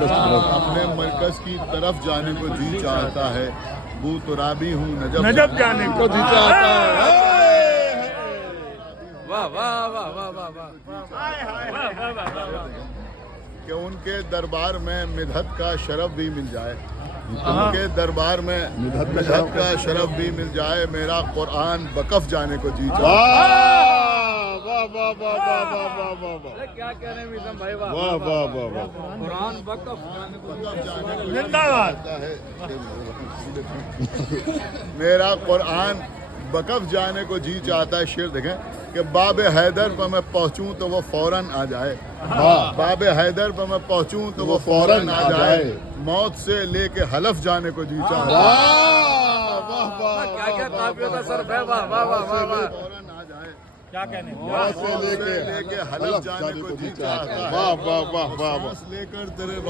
اپنے مرکز کی طرف جانے کو جی چاہتا ہے، بو ترابی ہوں نجب جانے کو جی چاہتا ہے۔ واہ واہ واہ واہ واہ واہ، کہ ان کے دربار میں مدحت کا شرف بھی مل جائے، ان کے دربار میں مدحت کا شرف بھی مل جائے، میرا قرآن بکف جانے کو جی چاہتا ہے۔ کیا کہہ رہے ہیں میزم بھائی، واہ واہ واہ واہ واہ، قرآن وقف زندہ باد۔ میرا قرآن بکف جانے کو جی چاہتا ہے۔ شعر دیکھیں کہ باب حیدر پر میں پہنچوں تو وہ فوراً آ جائے، باب حیدر پر میں پہنچوں تو وہ فوراً آ جائے، موت سے لے کے حلف جانے کو جی چاہتا ہے۔ کیا کیا قافیوں کا صرف ہے، واہ واہ واہ واہ واہ، فوراً آ جائے، کیا کہنے موت سے لے کے حلف جانے کو جی چاہتا ہے، سانس لے کر تیرے